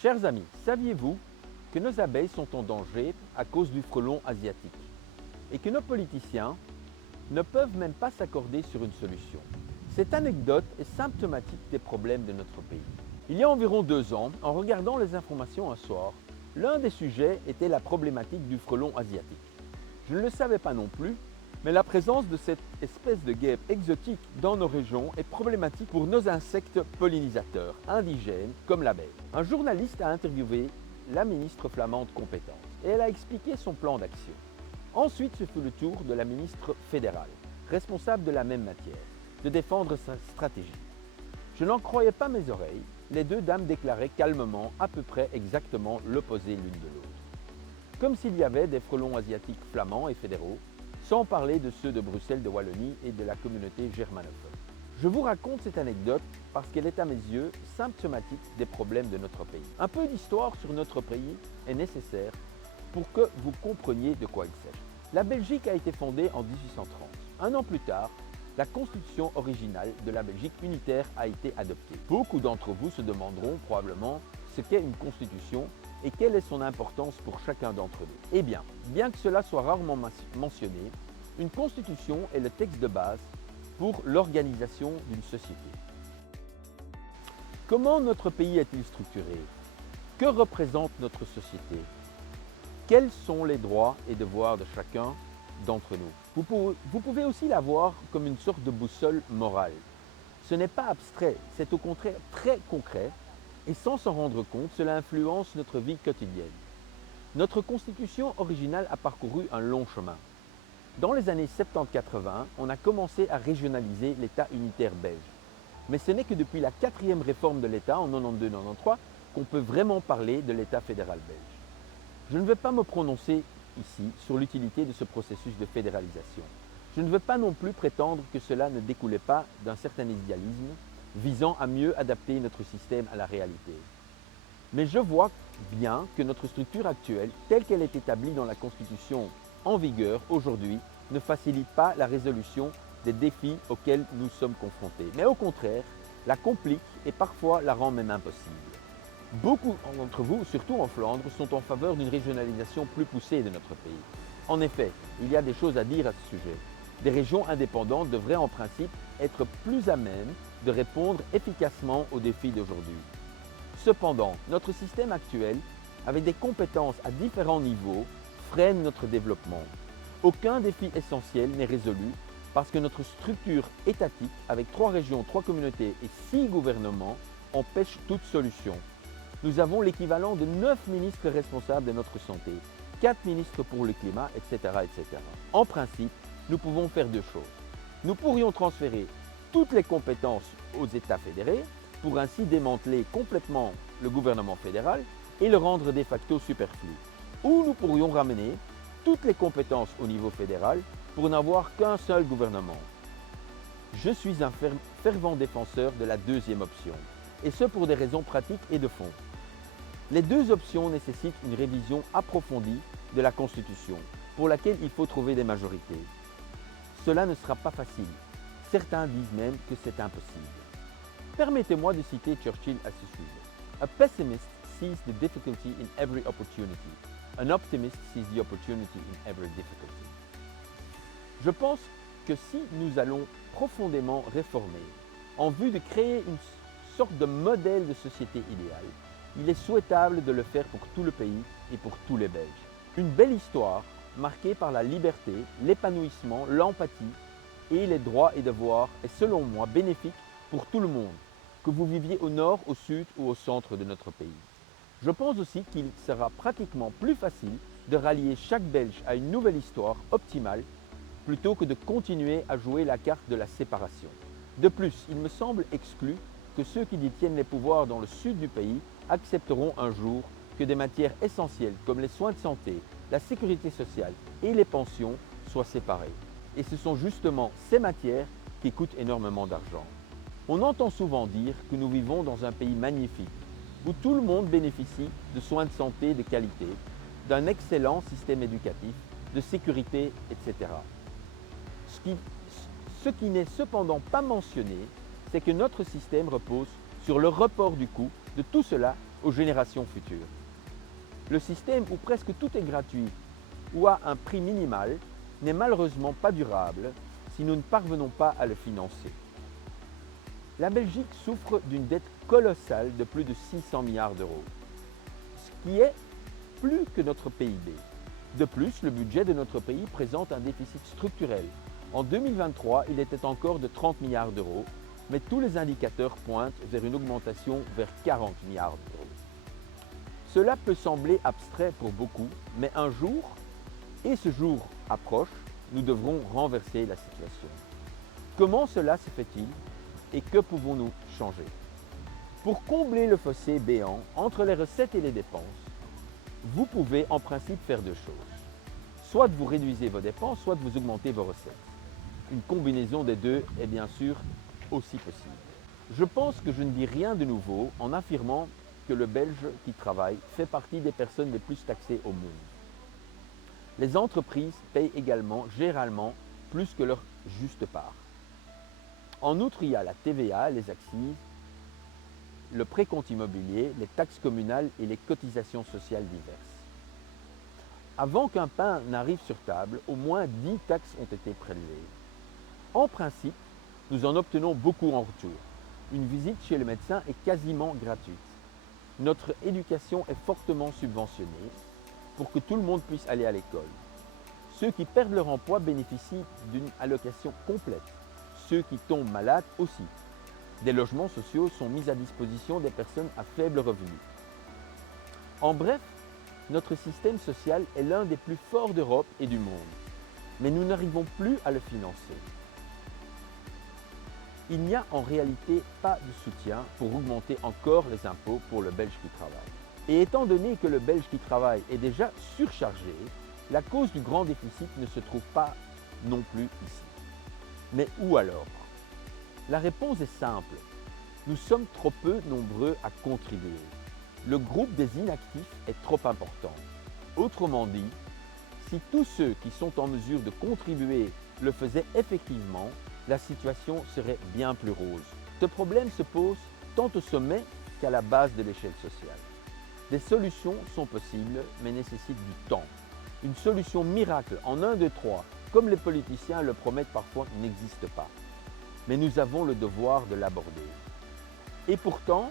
Chers amis, saviez-vous que nos abeilles sont en danger à cause du frelon asiatique et que nos politiciens ne peuvent même pas s'accorder sur une solution? Cette anecdote est symptomatique des problèmes de notre pays. Il y a environ 2 ans, en regardant les informations un soir, l'un des sujets était la problématique du frelon asiatique. Je ne le savais pas non plus, mais la présence de cette espèce de guêpe exotique dans nos régions est problématique pour nos insectes pollinisateurs indigènes comme l'abeille. Un journaliste a interviewé la ministre flamande compétente et elle a expliqué son plan d'action. Ensuite, ce fut le tour de la ministre fédérale, responsable de la même matière, de défendre sa stratégie. Je n'en croyais pas mes oreilles, les deux dames déclaraient calmement à peu près exactement l'opposé l'une de l'autre. Comme s'il y avait des frelons asiatiques flamands et fédéraux, sans parler de ceux de Bruxelles, de Wallonie et de la communauté germanophone. Je vous raconte cette anecdote parce qu'elle est à mes yeux symptomatique des problèmes de notre pays. Un peu d'histoire sur notre pays est nécessaire pour que vous compreniez de quoi il s'agit. La Belgique a été fondée en 1830. Un an plus tard, la constitution originale de la Belgique unitaire a été adoptée. Beaucoup d'entre vous se demanderont probablement ce qu'est une constitution et quelle est son importance pour chacun d'entre nous. Eh bien que cela soit rarement mentionné, une constitution est le texte de base pour l'organisation d'une société. Comment notre pays est-il structuré? Que représente notre société? Quels sont les droits et devoirs de chacun d'entre nous? Vous pouvez aussi la voir comme une sorte de boussole morale. Ce n'est pas abstrait, c'est au contraire très concret et sans s'en rendre compte, cela influence notre vie quotidienne. Notre constitution originale a parcouru un long chemin. Dans les années 70-80, on a commencé à régionaliser l'État unitaire belge. Mais ce n'est que depuis la 4e réforme de l'État en 92-93 qu'on peut vraiment parler de l'État fédéral belge. Je ne vais pas me prononcer ici sur l'utilité de ce processus de fédéralisation. Je ne veux pas non plus prétendre que cela ne découlait pas d'un certain idéalisme visant à mieux adapter notre système à la réalité. Mais je vois bien que notre structure actuelle, telle qu'elle est établie dans la Constitution en vigueur aujourd'hui, ne facilite pas la résolution des défis auxquels nous sommes confrontés, mais au contraire, la complique et parfois la rend même impossible. Beaucoup d'entre vous, surtout en Flandre, sont en faveur d'une régionalisation plus poussée de notre pays. En effet, il y a des choses à dire à ce sujet. Des régions indépendantes devraient en principe être plus à même de répondre efficacement aux défis d'aujourd'hui. Cependant, notre système actuel, avec des compétences à différents niveaux, freine notre développement. Aucun défi essentiel n'est résolu parce que notre structure étatique, avec 3 régions, 3 communautés et 6 gouvernements, empêche toute solution. Nous avons l'équivalent de 9 ministres responsables de notre santé, 4 ministres pour le climat, etc., etc. En principe, nous pouvons faire 2 choses. Nous pourrions transférer toutes les compétences aux États fédérés pour ainsi démanteler complètement le gouvernement fédéral et le rendre de facto superflu. Ou nous pourrions ramener toutes les compétences au niveau fédéral pour n'avoir qu'un seul gouvernement. Je suis un fervent défenseur de la deuxième option, et ce pour des raisons pratiques et de fond. Les 2 options nécessitent une révision approfondie de la Constitution, pour laquelle il faut trouver des majorités. Cela ne sera pas facile. Certains disent même que c'est impossible. Permettez-moi de citer Churchill à ce sujet. A pessimist sees the difficulty in every opportunity. An optimist sees the opportunity in every difficulty. Je pense que si nous allons profondément réformer en vue de créer une sorte de modèle de société idéale, il est souhaitable de le faire pour tout le pays et pour tous les Belges. Une belle histoire marquée par la liberté, l'épanouissement, l'empathie et les droits et devoirs est selon moi bénéfique pour tout le monde, que vous viviez au nord, au sud ou au centre de notre pays. Je pense aussi qu'il sera pratiquement plus facile de rallier chaque Belge à une nouvelle histoire optimale plutôt que de continuer à jouer la carte de la séparation. De plus, il me semble exclu que ceux qui détiennent les pouvoirs dans le sud du pays accepteront un jour que des matières essentielles comme les soins de santé, la sécurité sociale et les pensions soient séparées. Et ce sont justement ces matières qui coûtent énormément d'argent. On entend souvent dire que nous vivons dans un pays magnifique, où tout le monde bénéficie de soins de santé de qualité, d'un excellent système éducatif, de sécurité, etc. Ce qui n'est cependant pas mentionné, c'est que notre système repose sur le report du coût de tout cela aux générations futures. Le système où presque tout est gratuit ou à un prix minimal n'est malheureusement pas durable si nous ne parvenons pas à le financer. La Belgique souffre d'une dette colossale de plus de 600 milliards d'euros, ce qui est plus que notre PIB. De plus, le budget de notre pays présente un déficit structurel. En 2023, il était encore de 30 milliards d'euros, mais tous les indicateurs pointent vers une augmentation vers 40 milliards d'euros. Cela peut sembler abstrait pour beaucoup, mais un jour, et ce jour approche, nous devrons renverser la situation. Comment cela se fait-il et que pouvons-nous changer? Pour combler le fossé béant entre les recettes et les dépenses, vous pouvez en principe faire deux choses. Soit vous réduisez vos dépenses, soit vous augmentez vos recettes. Une combinaison des deux est bien sûr aussi possible. Je pense que je ne dis rien de nouveau en affirmant que le Belge qui travaille fait partie des personnes les plus taxées au monde. Les entreprises payent également généralement plus que leur juste part. En outre, il y a la TVA, les accises, le précompte immobilier, les taxes communales et les cotisations sociales diverses. Avant qu'un pain n'arrive sur table, au moins 10 taxes ont été prélevées. En principe, nous en obtenons beaucoup en retour. Une visite chez le médecin est quasiment gratuite. Notre éducation est fortement subventionnée pour que tout le monde puisse aller à l'école. Ceux qui perdent leur emploi bénéficient d'une allocation complète. Ceux qui tombent malades aussi. Des logements sociaux sont mis à disposition des personnes à faible revenu. En bref, notre système social est l'un des plus forts d'Europe et du monde, mais nous n'arrivons plus à le financer. Il n'y a en réalité pas de soutien pour augmenter encore les impôts pour le Belge qui travaille. Et étant donné que le Belge qui travaille est déjà surchargé, la cause du grand déficit ne se trouve pas non plus ici. Mais où alors? La réponse est simple. Nous sommes trop peu nombreux à contribuer. Le groupe des inactifs est trop important. Autrement dit, si tous ceux qui sont en mesure de contribuer le faisaient effectivement, la situation serait bien plus rose. Ce problème se pose tant au sommet qu'à la base de l'échelle sociale. Des solutions sont possibles, mais nécessitent du temps. Une solution miracle en 1, 2, 3, comme les politiciens le promettent parfois, n'existe pas. Mais nous avons le devoir de l'aborder. Et pourtant,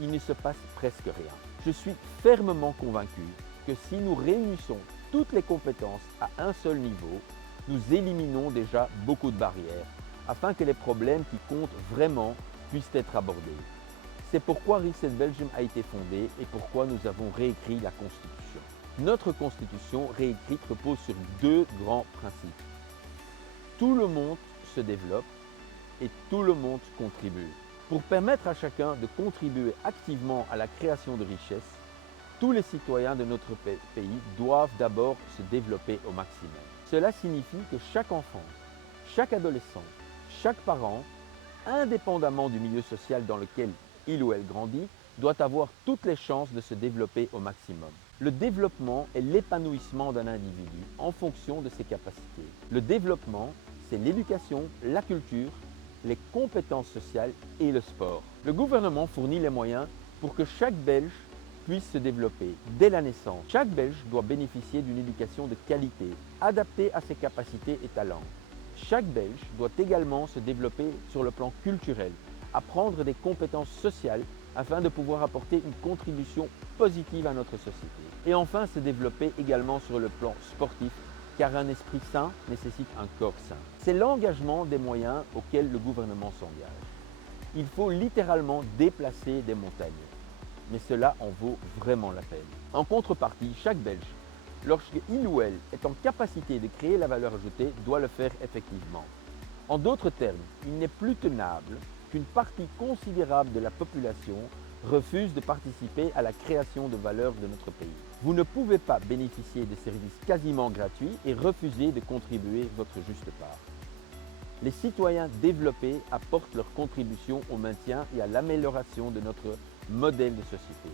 il ne se passe presque rien. Je suis fermement convaincu que si nous réunissons toutes les compétences à un seul niveau, nous éliminons déjà beaucoup de barrières afin que les problèmes qui comptent vraiment puissent être abordés. C'est pourquoi Reset Belgium a été fondé et pourquoi nous avons réécrit la Constitution. Notre Constitution réécrite repose sur deux grands principes. Tout le monde se développe et tout le monde contribue. Pour permettre à chacun de contribuer activement à la création de richesses, tous les citoyens de notre pays doivent d'abord se développer au maximum. Cela signifie que chaque enfant, chaque adolescent, chaque parent, indépendamment du milieu social dans lequel il ou elle grandit, doit avoir toutes les chances de se développer au maximum. Le développement est l'épanouissement d'un individu en fonction de ses capacités. Le développement, c'est l'éducation, la culture, les compétences sociales et le sport. Le gouvernement fournit les moyens pour que chaque Belge puisse se développer dès la naissance. Chaque Belge doit bénéficier d'une éducation de qualité, adaptée à ses capacités et talents. Chaque Belge doit également se développer sur le plan culturel, apprendre des compétences sociales afin de pouvoir apporter une contribution positive à notre société. Et enfin, se développer également sur le plan sportif, car un esprit sain nécessite un corps sain. C'est l'engagement des moyens auxquels le gouvernement s'engage. Il faut littéralement déplacer des montagnes, mais cela en vaut vraiment la peine. En contrepartie, chaque Belge, lorsqu'il ou elle est en capacité de créer la valeur ajoutée, doit le faire effectivement. En d'autres termes, il n'est plus tenable qu'une partie considérable de la population refuse de participer à la création de valeur de notre pays. Vous ne pouvez pas bénéficier de services quasiment gratuits et refuser de contribuer votre juste part. Les citoyens développés apportent leur contribution au maintien et à l'amélioration de notre modèle de société.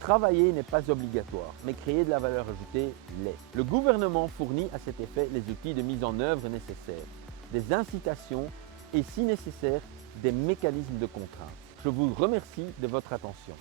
Travailler n'est pas obligatoire, mais créer de la valeur ajoutée l'est. Le gouvernement fournit à cet effet les outils de mise en œuvre nécessaires, des incitations et, si nécessaire, des mécanismes de contrainte. Je vous remercie de votre attention.